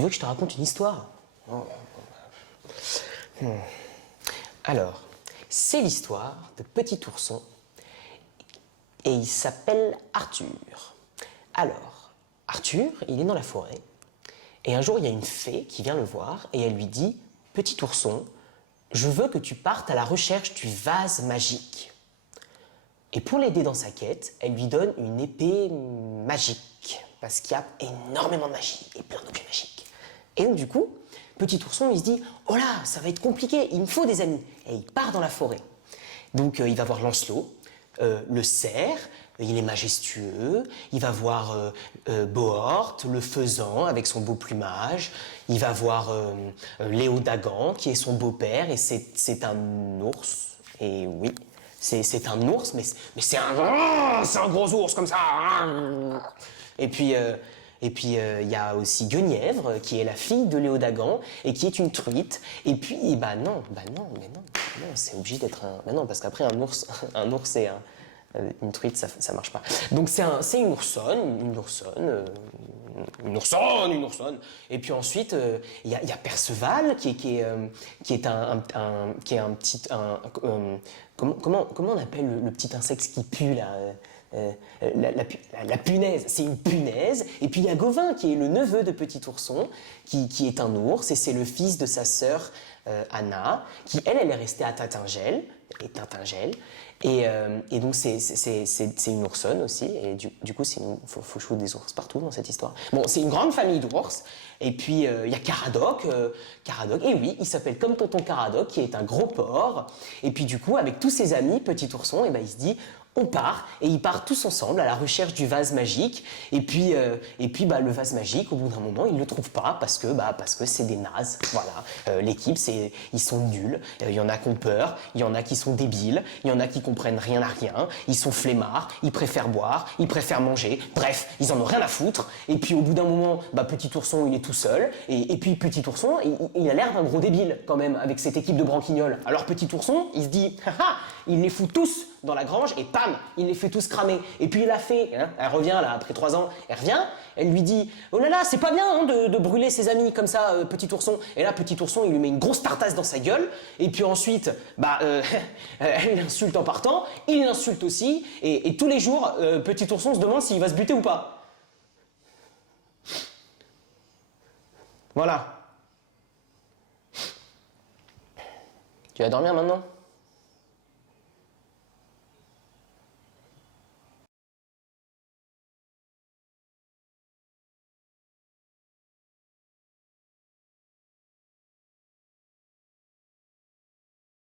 Tu veux que je te raconte une histoire? Alors, c'est l'histoire de Petit Ourson et il s'appelle Arthur. Alors, Arthur, il est dans la forêt et un jour, il y a une fée qui vient le voir et elle lui dit « Petit ourson, je veux que tu partes à la recherche du vase magique. » Et pour l'aider dans sa quête, elle lui donne une épée magique parce qu'il y a énormément de magie et plein d'objets magiques. Et donc du coup, Petit ourson, il se dit « Oh là, ça va être compliqué, il me faut des amis !» Et il part dans la forêt. Donc il va voir Lancelot, le cerf, il est majestueux, il va voir Bohort, le faisan avec son beau plumage, il va voir Léodagan qui est son beau-père et c'est un ours, et oui, c'est un ours, mais c'est un gros ours comme ça. Et puis il y a aussi Guenièvre qui est la fille de Léodagan et qui est une truite. Et puis non, c'est obligé d'être un. Bah non, parce qu'après un ours et une truite, ça marche pas. Donc c'est une oursonne. Et puis ensuite il y a Perceval qui est un petit comment on appelle le petit insecte qui pue là. La punaise, c'est une punaise. Et puis il y a Gauvin qui est le neveu de Petit Ourson, qui est un ours, et c'est le fils de sa sœur Anna, qui elle est restée à Tatingel, et donc c'est une oursonne aussi, et du coup faut jouer des ours partout dans cette histoire. Bon, c'est une grande famille d'ours, et puis il y a Caradoc, et oui, il s'appelle comme tonton Caradoc, qui est un gros porc, et puis du coup avec tous ses amis, Petit Ourson, et il se dit on part, et ils partent tous ensemble à la recherche du vase magique, et puis le vase magique, au bout d'un moment, ils le trouvent pas, parce que c'est des nazes, voilà. L'équipe, ils sont nuls, il y en a qui ont peur, il y en a qui sont débiles, il y en a qui comprennent rien à rien, ils sont flemmards, ils préfèrent boire, ils préfèrent manger, bref, ils en ont rien à foutre, et puis au bout d'un moment, Petit Ourson, il est tout seul, et puis Petit Ourson, il a l'air d'un gros débile, quand même, avec cette équipe de branquignoles. Alors Petit Ourson, il se dit, haha, il les fout tous dans la grange, et pam, il les fait tous cramer. Et puis la fée, elle revient là, après 3 ans, elle revient, elle lui dit, oh là là, c'est pas bien de brûler ses amis comme ça, Petit Ourson. Et là, Petit Ourson, il lui met une grosse tartasse dans sa gueule, et puis ensuite, elle l'insulte en partant, il l'insulte aussi, et tous les jours, Petit Ourson se demande s'il va se buter ou pas. Voilà. Tu vas dormir maintenant ?